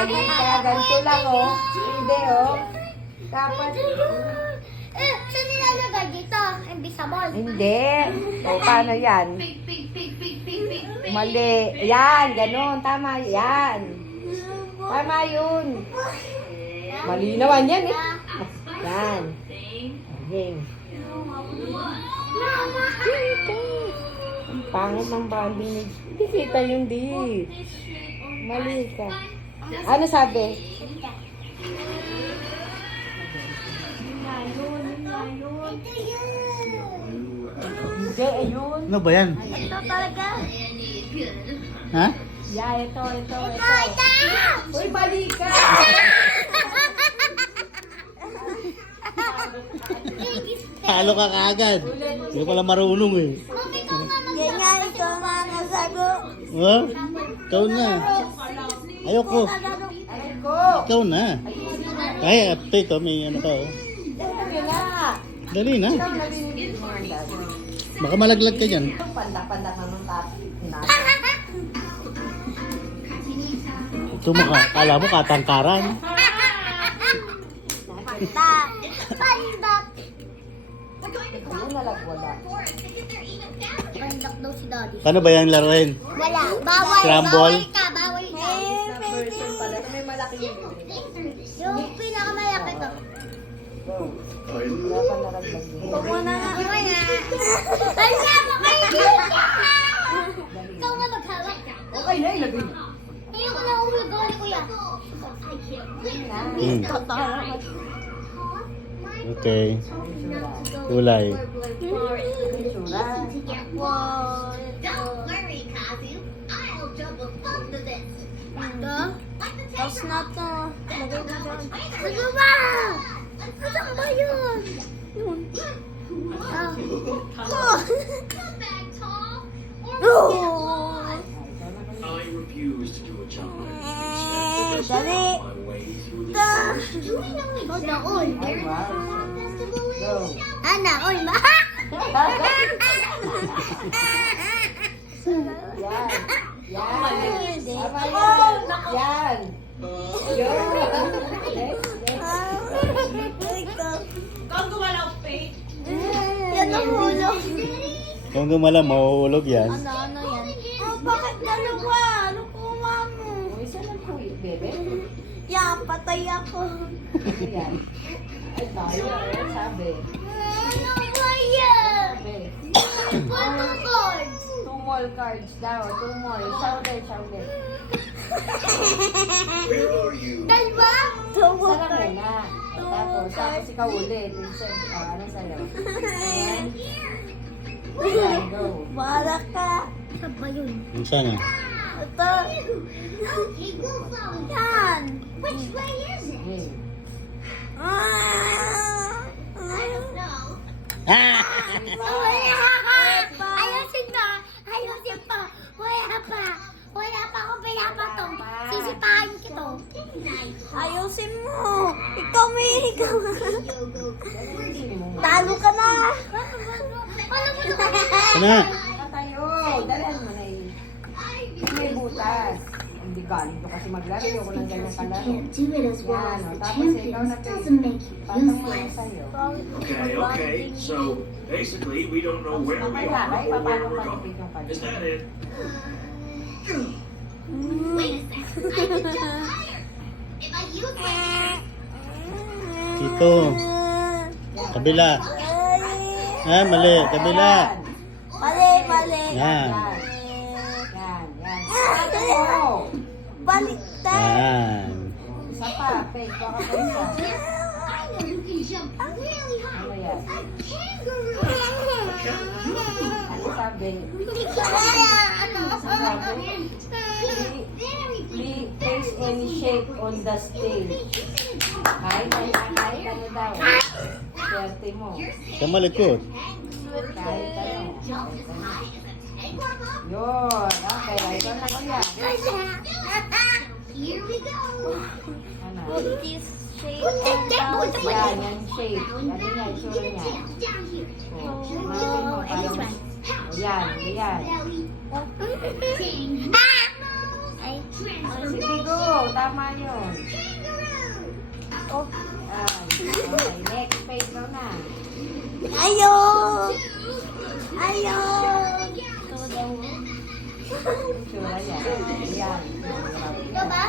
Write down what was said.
Mali ka, ganito lang oh. Hindi oh. Dapat... Saan nilalagay dito? Invisible. Hindi. O, paano yan? Mali. Yan, ganun. Tama yan. Tama yun. Mali naman yan eh. Yan. Game. Ang pangit ng banding ni... Hindi kita yun, di. Mali ka. Ano sabi? Hindi, ayun. Ano ba yan? Ito talaga. Ha? Yeah, ito. Ito! Uy, mali ka! Talo ka kaagad. Hindi pala marunong eh. Mami, ikaw nga magsabi. Ikaw nga magsabi. Ha? Ikaw na. Ayoko. Aray ko! Ikaw na. Ay, ito, may ano ka oh. Dali na! Dali na. Ikaw naliligid mo ang dali. Baka malaglag ka dyan. Panda-panda ka ng tapos. Ito kala mo katangkaran. Panda. Panda. Ano nalagwala? Pandak daw si Daddy. Paano ba yan laruin? Wala. Bawal. Scramble? Bawal ka. Bawal ka. Version pala. May malaki yung Yung pinakamalaki to. Dapat naraglag din. Huwag mo na nga. Ay, siya mo kayo dito. Ikaw nga maghawak. Okay na, ilagay mo. Ayoko na umulog ako, kuya. Hmm. Okay. Kulay. Itsura. Wow. Don't worry, Kazu. I'll double fuck to this. Ito? Tapos na to. Lagay mo dyan. Ano ba? Ano ba yun? Yun. Ah. Come back, Tom. Oh. I refuse to do a job. Dali. My way through the Da. Do we know Hold exactly on. Ay, wow. festival is? Go. Ana, oy, ma. Yan. Yan. Tama yan. Yan. Yun. Yan ang hulog. Kung gumala, mahuhulog yan. Ano yan? Oh, bakit dalawa? Ano kuha mo? Uy, saan ang kuya, bebe? Ya, patay ako. Ano yan? Ay, tayo. Sabi. Ano ba yan? Sabi. Photo cards. 2 mall cards daw. 2 mall. Saulit. Where are you? Dalawa? Isa lang muna. Tapos ikaw ulit. Ano sa'yo? Ayan, go. Bala ka. Saan ba yun? Yung sana. Ito. Okay, we'll follow. Yan. Which way is it? Game. I don't know. Ayusin pa. Ayusin pa. Wala pa. Wala pa akong pinapatong. Sisipahin kito. Ayusin mo. Ikaw may ikaw. Talo ka na. Ano mo na? Sana. Tayo. Dalhan mo na eh. May butas. Hindi galing ko kasi maglaro. Ayoko ng ganyan kalaro. Do it as Yan, o. Tapos ikaw na doesn't make you patang mo na sa'yo. Okay. So basically, we don't know where we are or where we're going. Is that it? Wait a sec. I can jump higher. If I use my hands. Dito. Kabila. Ah, mali. Kabila. Mali, mali. Yan. Yan. Oh. Baliktad. Yan. Isa pa. Fake. Baka pa isa. I know you can jump really high. Ano yan? A kangaroo. Ano sabi? Place any shape on the stage. Kahit ano daw. Swerte mo. Sa malikot. Kahit ano. Jump as high as a kangaroo. Yun. Okay. Ikaw na kuya. Here we go. Ano? This shape Yan. Yan shape. Ano niya? Itsura niya. Down here. Imagine mo. this Parang, one. yan. Yan. Belly. Ting. Ay, Si Bigo, tama yun. Oh. Okay, next page na. Ayun! Ayun! Ito daw. Sure yan. Ayan. Ito ba?